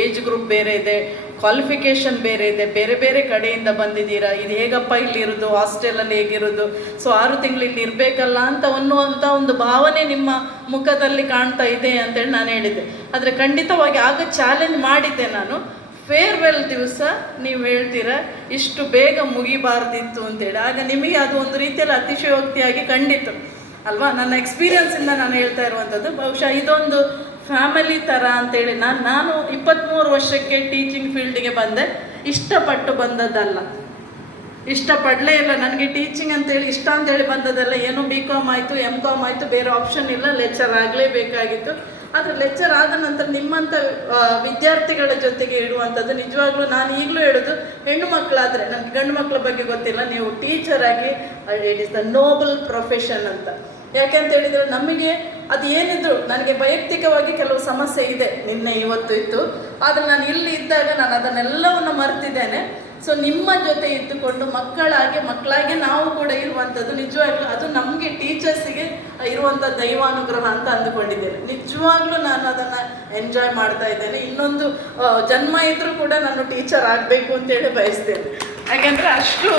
Age group ಬೇರೆ ಇದೆ, qualification ಬೇರೆ ಇದೆ, ಬೇರೆ ಬೇರೆ ಕಡೆಯಿಂದ ಬಂದಿದ್ದೀರಾ, ಇದು ಹೇಗಪ್ಪ ಇಲ್ಲಿ ಇರೋದು, ಹಾಸ್ಟೆಲಲ್ಲಿ ಹೇಗಿರೋದು, ಸೊ 6 ತಿಂಗಳು ಇಲ್ಲಿ ಇರಬೇಕಲ್ಲ ಅಂತ ಅನ್ನುವಂಥ ಒಂದು ಭಾವನೆ ನಿಮ್ಮ ಮುಖದಲ್ಲಿ ಕಾಣ್ತಾ ಇದೆ ಅಂತೇಳಿ ನಾನು ಹೇಳಿದ್ದೆ. ಆದರೆ ಖಂಡಿತವಾಗಿ ಆಗ ಚಾಲೆಂಜ್ ಮಾಡಿದ್ದೆ ನಾನು. ಫೇರ್ವೆಲ್ ದಿವಸ ನೀವು ಹೇಳ್ತೀರಾ ಇಷ್ಟು ಬೇಗ ಮುಗಿಬಾರ್ದಿತ್ತು ಅಂತೇಳಿ. ಆಗ ನಿಮಗೆ ಅದು ಒಂದು ರೀತಿಯಲ್ಲಿ ಅತಿಶಯೋಕ್ತಿಯಾಗಿ ಕಂಡಿತು ಅಲ್ವಾ. ನನ್ನ ಎಕ್ಸ್ಪೀರಿಯನ್ಸಿಂದ ನಾನು ಹೇಳ್ತಾ ಇರುವಂಥದ್ದು. ಬಹುಶಃ ಇದೊಂದು ಫ್ಯಾಮಿಲಿ ಥರ ಅಂತೇಳಿ ನಾನು 23 ವರ್ಷಕ್ಕೆ ಟೀಚಿಂಗ್ ಫೀಲ್ಡಿಗೆ ಬಂದೆ. ಇಷ್ಟಪಟ್ಟು ಬಂದದ್ದಲ್ಲ, ಇಷ್ಟಪಡಲೇ ಇಲ್ಲ. ನನಗೆ ಟೀಚಿಂಗ್ ಅಂತೇಳಿ ಇಷ್ಟ ಅಂತೇಳಿ ಬಂದದ್ದಲ್ಲ. ಏನು BCom ಆಯಿತು, MCom ಆಯಿತು, ಬೇರೆ ಆಪ್ಷನ್ ಇಲ್ಲ, ಲೆಕ್ಚರ್ ಆಗಲೇಬೇಕಾಗಿತ್ತು. ಆದರೆ ಲೆಕ್ಚರ್ ಆದ ನಂತರ ನಿಮ್ಮಂಥ ವಿದ್ಯಾರ್ಥಿಗಳ ಜೊತೆಗೆ ಇಡುವಂಥದ್ದು ನಿಜವಾಗ್ಲೂ ನಾನು ಈಗಲೂ ಹೇಳೋದು, ಹೆಣ್ಣು ಮಕ್ಕಳಾದರೆ, ನನಗೆ ಗಂಡು ಮಕ್ಕಳ ಬಗ್ಗೆ ಗೊತ್ತಿಲ್ಲ, ನೀವು ಟೀಚರಾಗಿ it is the noble profession ಅಂತ. ಯಾಕೆಂತ ಹೇಳಿದರೆ ನಮಗೆ ಅದು ಏನಿದ್ರು, ನನಗೆ ವೈಯಕ್ತಿಕವಾಗಿ ಕೆಲವು ಸಮಸ್ಯೆ ಇದೆ, ನಿನ್ನೆ ಇವತ್ತು ಇತ್ತು. ಆದರೆ ನಾನು ಇಲ್ಲಿ ಇದ್ದಾಗ ನಾನು ಅದನ್ನೆಲ್ಲವನ್ನು ಮರೆತಿದ್ದೇನೆ. ಸೊ ನಿಮ್ಮ ಜೊತೆ ಇದ್ದುಕೊಂಡು ಮಕ್ಕಳಾಗಿ ನಾವು ಕೂಡ ಇರುವಂಥದ್ದು ನಿಜವಾಗ್ಲೂ ಅದು ನಮಗೆ ಟೀಚರ್ಸಿಗೆ ಇರುವಂಥ ದೈವಾನುಗ್ರಹ ಅಂತ ಅಂದುಕೊಂಡಿದ್ದೇನೆ. ನಿಜವಾಗ್ಲೂ ನಾನು ಅದನ್ನು ಎಂಜಾಯ್ ಮಾಡ್ತಾ ಇದ್ದೇನೆ. ಇನ್ನೊಂದು ಜನ್ಮ ಇದ್ದರೂ ಕೂಡ ನಾನು ಟೀಚರ್ ಆಗಬೇಕು ಅಂತೇಳಿ ಬಯಸ್ತೇನೆ. ಯಾಕೆಂದರೆ ಅಷ್ಟು